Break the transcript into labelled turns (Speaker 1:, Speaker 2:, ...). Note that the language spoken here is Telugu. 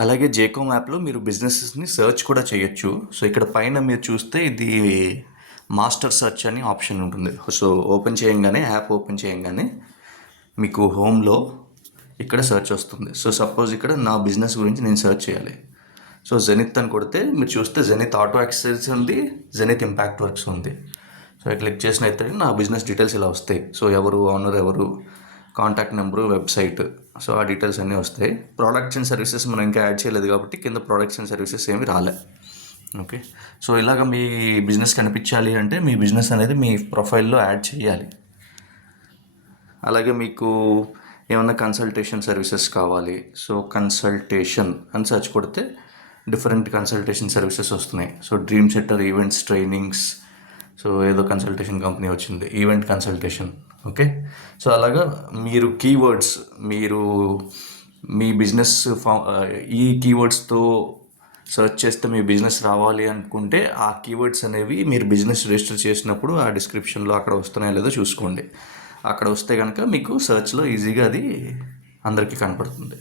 Speaker 1: అలాగే జేకోమ్ యాప్లో మీరు బిజినెసెస్ని సెర్చ్ కూడా చేయొచ్చు. సో ఇక్కడ పైన మీరు చూస్తే ఇది మాస్టర్ సెర్చ్ అని ఆప్షన్ ఉంటుంది. సో ఓపెన్ చేయంగానే యాప్ ఓపెన్ చేయంగానే మీకు హోమ్లో ఇక్కడ సెర్చ్ వస్తుంది. సో సపోజ్ ఇక్కడ నా బిజినెస్ గురించి నేను సెర్చ్ చేయాలి. సో జెనిత్ అని కొడితే మీరు చూస్తే జెనిత్ ఆటో యాక్సెస్ ఉంది జెనిత్ ఇంపాక్ట్ వర్క్స్ ఉంది. సో క్లిక్ చేసిన అయితే నా బిజినెస్ డీటెయిల్స్ ఇలా వస్తాయి. సో ఎవరు ఓనర్ ఎవరు కాంటాక్ట్ నెంబరు వెబ్సైట్. సో ఆ డీటెయిల్స్ అన్నీ వస్తాయి. ప్రోడక్ట్స్ అండ్ సర్వీసెస్ మనం ఇంకా యాడ్ చేయలేదు కాబట్టి కింద ప్రోడక్ట్స్ అండ్ సర్వీసెస్ ఏమి రాలే. ఓకే? సో ఇలాగ మీ బిజినెస్ కనిపించాలి అంటే మీ బిజినెస్ అనేది మీ ప్రొఫైల్లో యాడ్ చేయాలి. అలాగే మీకు ఏమైనా కన్సల్టేషన్ సర్వీసెస్ కావాలి. సో కన్సల్టేషన్ అని సెర్చ్ కొడితే డిఫరెంట్ కన్సల్టేషన్ సర్వీసెస్ వస్తున్నాయి. So dream setter events trainings so ఏదో కన్సల్టేషన్ కంపెనీ వచ్చింది ఈవెంట్ కన్సల్టేషన్ ఓకే సో అలాగా మీరు కీవర్డ్స్ మీరు మీ బిజినెస్ ఫా ఈ కీవర్డ్స్తో సెర్చ్ చేస్తే మీ బిజినెస్ రావాలి అనుకుంటే ఆ కీవర్డ్స్ అనేవి మీరు బిజినెస్ రిజిస్టర్ చేసినప్పుడు ఆ డిస్క్రిప్షన్లో అక్కడ వస్తున్నాయో లేదో చూసుకోండి. అక్కడ వస్తే కనుక మీకు సెర్చ్లో ఈజీగా అది అందరికీ కనపడుతుంది.